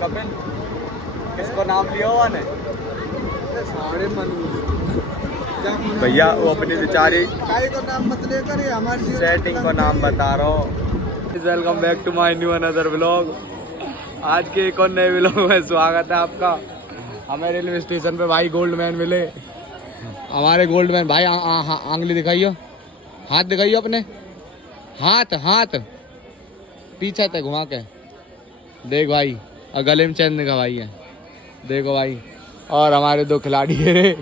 कपिल किसको नाम लिया हुआ ने भैया वो अपनी बेचारी को नाम मत लेकर हमारी सेटिंग को नाम बता रहा हूँ। Welcome back to my new another vlog. आज के एक और नए व्लॉग में स्वागत है आपका। हमें रेलवे स्टेशन पे भाई गोल्डमैन मिले। हमारे गोल्डमैन भाई आंगली दिखाइयो, हाथ दिखाइयो अपने, हाथ हाथ पीछे तक घुमा के देख भाई, और गले में चैन दिखा भाई है, देखो भाई। और हमारे दो खिलाड़ी है,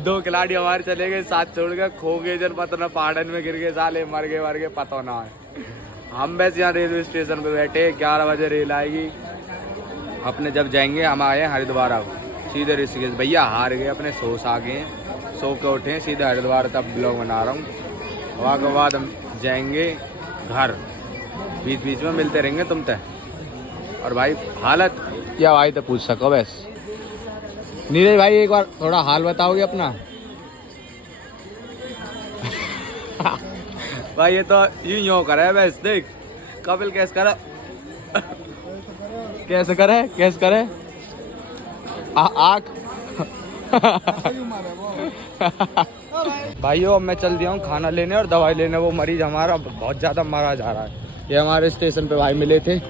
दो खिलाड़ी हमारे चले गए साथ छोड़ के, खो गए जन पता ना, पहाड़न में गिर गए साले, मर गए पता ना है। हम बस यहाँ रेलवे स्टेशन पे बैठे, 11 बजे रेल आएगी अपने, जब जाएंगे हम आए हरिद्वार, अब सीधे ऋषिकेश। भैया हार गए अपने, सो आ गए, सो के उठे सीधे हरिद्वार, तब ब्लॉग बना रहा हूँ। वहाँ के बाद हम जाएंगे घर, बीच बीच में मिलते रहेंगे तुम तय। और भाई हालत क्या भाई तो पूछ सको बस। नीरज भाई एक बार थोड़ा हाल बताओगे अपना। भाई ये तो यूं कर रहा है बस, देख कपिल कैसे करे, कैसे करे आँख। भाइयों अब मैं चल दिया हूँ खाना लेने और दवाई लेने। वो मरीज हमारा बहुत ज़्यादा मारा जा रहा है। ये हमारे स्टेशन पे भाई मिले थे,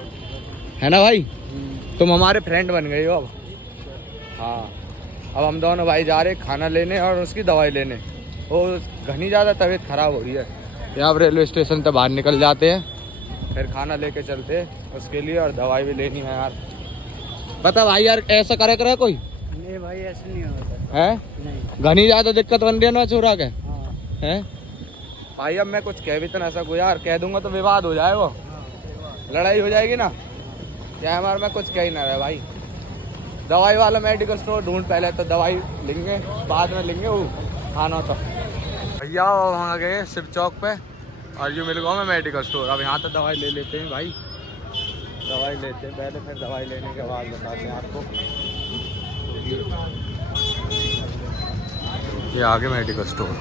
है ना भाई? तुम हमारे फ्रेंड बन गए हो अब। हाँ, अब हम दोनों भाई जा रहे खाना लेने और उसकी दवाई लेने। वो घनी ज़्यादा तबीयत खराब हो रही है। यहाँ पर रेलवे स्टेशन से बाहर निकल जाते हैं, फिर खाना लेके चलते हैं उसके लिए, और दवाई भी लेनी है यार। पता भाई यार ऐसा करे कोई? नहीं भाई ऐसे नहीं होता है, घनी ज़्यादा दिक्कत बन रही है ना छोरा के। हाँ। है भाई, अब मैं कुछ कह भी तो ना सकूँ यार, कह दूंगा तो विवाद हो जाए, वो लड़ाई हो जाएगी ना। क्या हमारे में कुछ कह ही ना रहे भाई। दवाई वाला मेडिकल स्टोर ढूंढ, पहले तो दवाई लेंगे बाद में लेंगे वो खाना। तो भैया वहाँ गए शिव चौक पे, और यूँ मिल गया मैं मेडिकल स्टोर। अब यहाँ तो दवाई ले लेते हैं भाई, दवाई लेते हैं पहले, फिर दवाई लेने के बाद बताते हैं आपको। ये आगे मेडिकल स्टोर,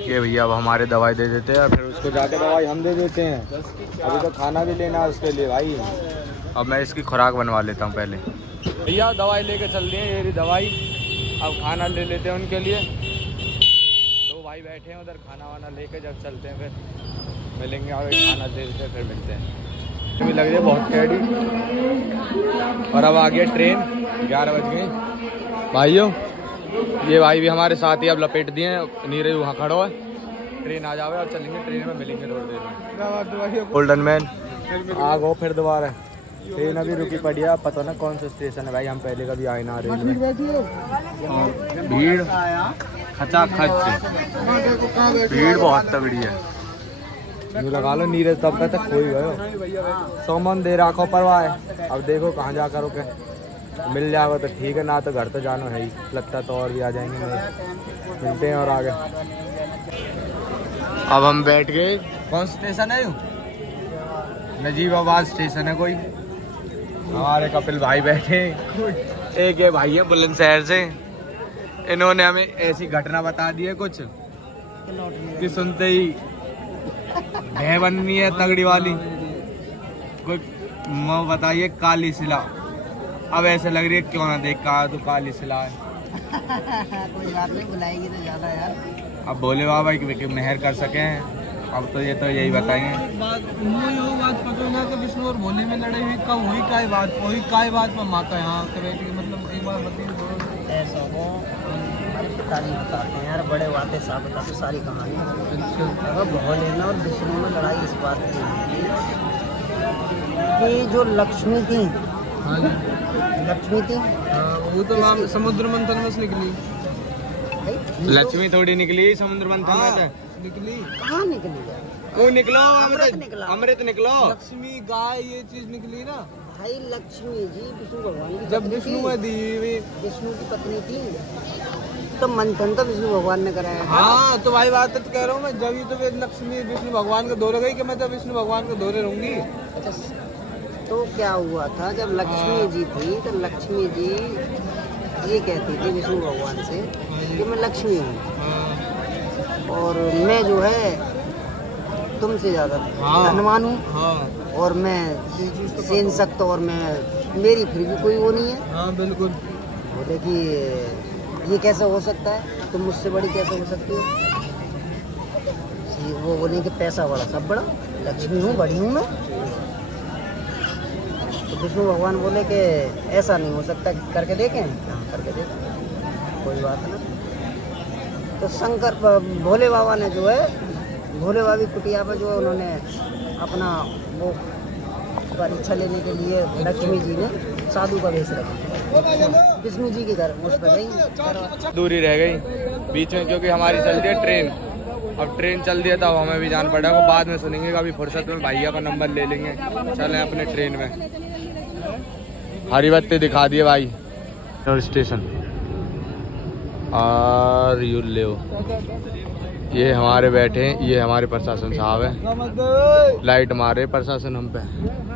ये भैया अब हमारे दवाई दे देते हैं, और फिर उसको जाके दवाई हम दे देते हैं। अभी तो खाना भी लेना है उसके लिए भाई। अब मैं इसकी खुराक बनवा लेता हूँ पहले। भैया दवाई लेके चल रही है, ये रही दवाई। अब खाना ले लेते हैं उनके लिए। दो भाई बैठे हैं उधर, खाना वाना लेके जब चलते हैं फिर मिलेंगे, और खाना दे देते हैं फिर मिलते हैं। भी लग रही है बहुत टेढ़ी। और अब आ गया ट्रेन, 11 बज गए भाइयों। ये भाई भी हमारे साथ ही अब लपेट दिए हैं, नीरज वहाँ खड़ो है। ट्रेन आ जावे, अब चलेंगे ट्रेन में, मिलेंगे थोड़ी देर में। गोल्डन मैन आ गो फिर दोबारा। ट्रेन अभी रुकी पड़ी है, पता ना कौन सा स्टेशन है भाई, हम पहले कभी आए ना रेल में। भीड़ खचा खच, भीड़ बहुत तगड़ी है। यूँ लगा लो नीरज तब तक खो ही गए। सोमन दे रखो परवाह, अब देखो कहाँ जाकर रुके। मिल जाएगा तो ठीक है, ना तो घर तो जाना है ही, लगता तो और भी आ जाएंगे। मिलते हैं और आगे। अब हम बैठ गए, कौन स्टेशन है यूँ? नजीबाबाद स्टेशन है कोई। हमारे कपिल भाई बैठे, एक ये भाई है बुलंदशहर से। इन्होंने हमें ऐसी घटना बता दी है कुछ कि सुनते ही भय बननी है तगड़ी वाली। कोई बताइए, काली शिला। अब ऐसे लग रही है क्यों ना देख का तो काली शिला है। कोई बात नहीं, बुलाएगी तो ज्यादा यार। अब भोले बाबा की मेहर कर सके। अब तो ये तो यही बताएंगे। बात पता ना कि विष्णु और भोले में लड़ाई हुई कब हुई, काय बात पर माता यहाँ बेटी, मतलब एक बार बताइए। ऐसा हो पता नहीं बताते हैं यार, बड़े बातें साहब बताते सारी कहानी। अगर भोलेनाथ और विष्णु में लड़ाई इस बात की कि जो लक्ष्मी थी, वो तो समुद्र मंथन में से निकली। लक्ष्मी थोड़ी निकली समुद्र मंथन में से निकली, कहाँ निकली? वो निकलो अमृत निकलो। लक्ष्मी गाय ये चीज निकली ना भाई। लक्ष्मी जी विष्णु भगवान की, जब विष्णु विष्णु की पत्नी थी, तो मंथन तो विष्णु भगवान ने कराया। हाँ तो भाई बात तो कह रहा हूँ मैं, जब ये तो लक्ष्मी विष्णु भगवान को दौरे गई कि मैं तो विष्णु भगवान को दौरे रहूंगी। अच्छा, तो क्या हुआ था जब लक्ष्मी जी थी, तो लक्ष्मी जी ये कहती थी विष्णु भगवान से कि मैं लक्ष्मी हूँ और मैं जो है तुमसे ज्यादा धनवान हूँ। और मैं सेन सकता और मैं मेरी फिर भी कोई वो नहीं है। हाँ बिल्कुल। बोले कि ये कैसे हो सकता है, तुम मुझसे बड़ी कैसे हो सकती हो। वो बोले कि पैसा बड़ा सब बड़ा, लक्ष्मी हूँ बड़ी हूँ मैं। तो विष्णु भगवान बोले कि ऐसा नहीं हो सकता, करके देखें। हाँ करके देखें, कोई बात नहीं। तो शंकर भोले बाबा ने जो है, भोले बाबा की कुटिया पर जो उन्होंने अपना वो परीक्षा लेने के लिए लक्ष्मी जी ने साधु का वेश रखा। विष्णु जी के घर उस पर गई, दूरी रह गई बीच में, क्योंकि हमारी चल रही है ट्रेन। अब ट्रेन चल दिया तब हमें भी जाना पड़ेगा, बाद में सुनेंगे, कभी फुर्सत में भैया का नंबर ले लेंगे, चलें अपने ट्रेन में। हरी बत्ती दिखा दिए भाई और स्टेशन और यू ले। ये हमारे बैठे हैं, ये हमारे प्रशासन साहब है। लाइट मारे प्रशासन हम पे,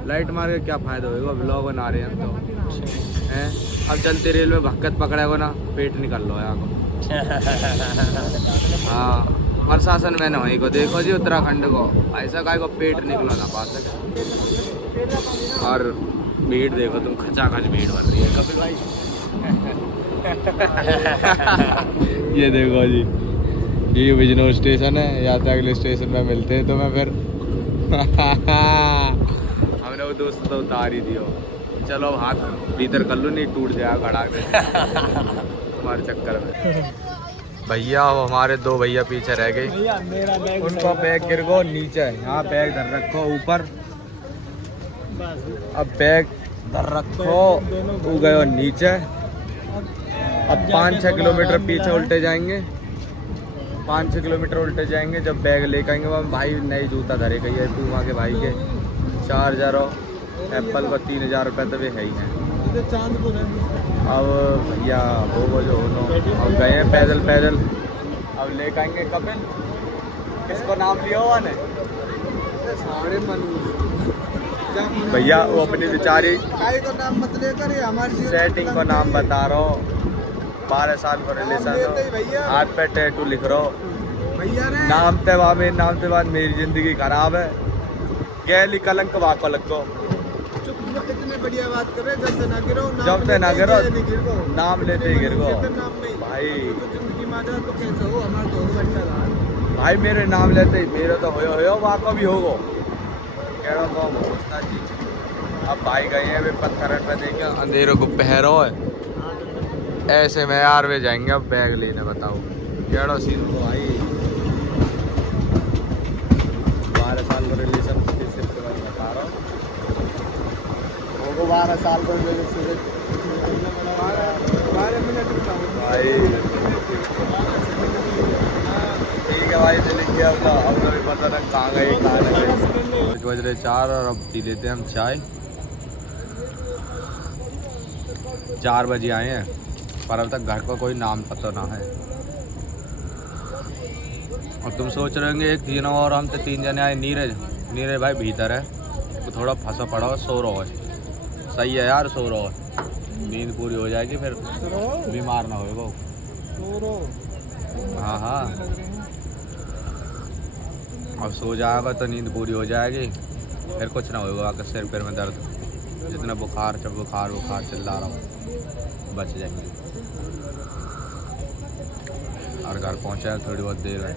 लाइट मारे क्या फ़ायदा होगा, ब्लॉग बना रहे हैं हम तो हैं। अब चलते रेल में भक्कत पकड़ा हो ना, पेट निकल लो यहाँ को। हाँ प्रशासन में ना वहीं को देखो जी, उत्तराखंड को ऐसा काय को पेट निकलो ना पा सके। और भीड़ देखो तुम, खचाखच भीड़ बन रही है कपिल भाई। ये देखो जी, ये बिजनौर स्टेशन है, या तो अगले स्टेशन में मिलते हैं तो मैं फिर हमने वो दोस्त तो उतार ही दियो। चलो अब हाथ भीतर कर लो, नहीं टूट जाएगा खड़ा तुम्हारे चक्कर में। भैया अब हमारे दो भैया पीछे रह गए, उनका बैग गिर गो नीचे, यहाँ बैग धर रखो ऊपर, अब बैग धर रखो वो गए नीचे। अब 5-6 किलोमीटर पीछे उल्टे जाएंगे, 5-6 किलोमीटर उल्टे जाएंगे, जब बैग लेकर आएंगे वहाँ भाई नई जूता धरे गई है पूमा के भाई के 4000 एप्पल का 3000 रुपये तो वे है ही हैं। अब भैया वो जो हो अब गए हैं पैदल पैदल, अब लेकर आएंगे कपिल। किसको नाम लिया हुआ ने भैया, वो अपनी बेचारी को नाम मत लेकर, हमारी सेटिंग को नाम बता रहा हूँ। 12 साल का रिलेशन हो, हाथ पे टैटू लिख रहा हो भैया ने नाम पे वहाँ, मेरे नाम पे बाद मेरी जिंदगी खराब है, गैली कलंक वाको लगो। इतने बढ़िया बात कर रहे, जब से ना गिरो, जब से ना गिरो, नाम लेते ही गिर गो भाई। जिंदगी में तो कैसे हो, हमारा तो भाई मेरे नाम लेते ही मेरे तो हो वाको भी होगो कह रहा हूँ जी। अब भाई गए हैं वे पत्थर पे, देखे अंधेरे को पहरो है ऐसे में यार वे जाएंगे अब बैग लेने। बताओ क्या सीन हो भाई, 12 साल का रिलेशन बता रहा हूँ, 12 साल का 12 मिनट भाई। ठीक है भाई, चले गया अब तो भी पता ना कहाँ गए कहाँ नहीं गए। 4 और अब पी लेते हैं हम चाय। 4 बजे आए हैं पर अब तक घर का कोई नाम पता ना है। और तुम सोच रहे होंगे एक तीनों और हम तो 3 जने आए। नीरज भाई भीतर है, तो थोड़ा फंसा पड़ा हो, सो रहा है। सही है यार, सो रहा है, नींद पूरी हो जाएगी फिर बीमार ना होगा। हाँ अब सो जाएगा तो नींद पूरी हो जाएगी, फिर कुछ ना होगा। अगर सिर पैर में दर्द, जितना बुखार चिल्ला रहा हूँ, बच जाएंगे। और घर पहुँचा है थोड़ी बहुत देर है।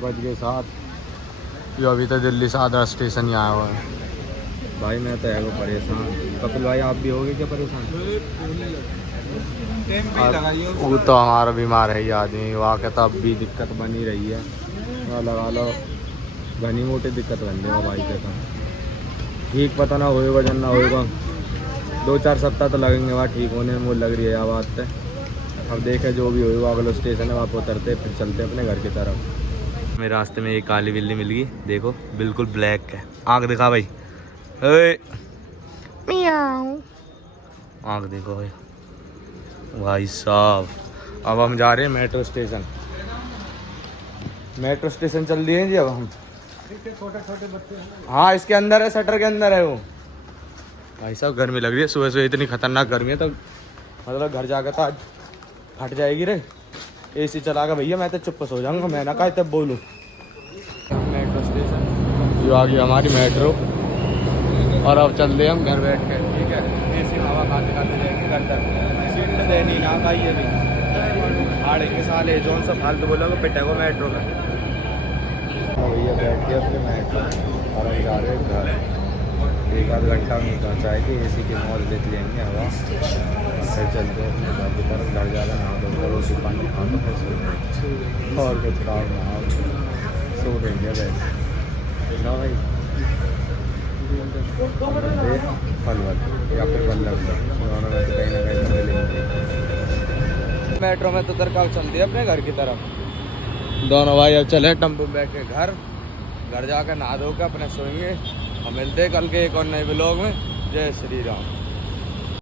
7:07 जो अभी तक दिल्ली से आधा स्टेशन ही आया हुआ है। भाई मैं तो है वो परेशान। कपिल भाई आप भी होगे क्या परेशान? वो तो हमारा बीमार है ये आदमी, वहाँ के तो अब भी दिक्कत बनी रही है। लगा लो घनी मोटी दिक्कत बन रही है भाई के तो। ठीक पता ना होएगा जन ना होएगा, 2-4 सप्ताह तो लगेंगे वहाँ ठीक होने में, वो लग रही है यह बात है। अब देखे जो भी होएगा, अगला स्टेशन है वहाँ पर उतरते फिर चलते अपने घर की तरफ। मेरे रास्ते में एक काली बिल्ली मिल गई, देखो बिल्कुल ब्लैक है। आँख दिखा भाई, आँख देखो भाई साहब। अब हम जा रहे हैं मेट्रो स्टेशन। मेट्रो स्टेशन चल दिए जी अब हम। छोटे बच्चे, हाँ इसके अंदर है, शटर के अंदर है वो। भाई साहब गर्मी लग रही है, सुबह सुबह इतनी खतरनाक गर्मी है, तो मतलब घर जाकर तो आज फट जाएगी रे। एसी चला कर भैया मैं तो चुप सो जाऊंगा, मैं ना कहा तब बोलूँ। मेट्रो स्टेशन ये आ गई हमारी मेट्रो। और अब चलते हम घर बैठ के, ठीक है, ऐसी हवा खाते खाते जाएंगे घर तक। सीट तो देनी ना खाई अभी आड़े के साले जो सा फालतू बोलोगे पिटेगो मेट्रो में। भैया बैठ के अपने मेट्रो और हम जा रहे हैं घर। एक आध घंटा में पहुँचाएगी, एसी की मौज देख लेंगे हवा, फिर चलते अपने घर की तरफ। घर जाकर नहा दो, रोटी पानी खा दो, फिर सो और कुछ काम ना हो, सो देंगे वैसे ना भाई। फलवत या फिर बल्लभ दोनों में तो कहीं ना कहीं मिलेंगे। मेट्रो में तो दरकार चलती है अपने घर की तरफ। दोनों भाई अब चले टेम्पो में बैठ के घर जाकर नहा धो के अपने सोएंगे। और मिलते हैं कल के एक और नए ब्लॉग में। जय श्री राम।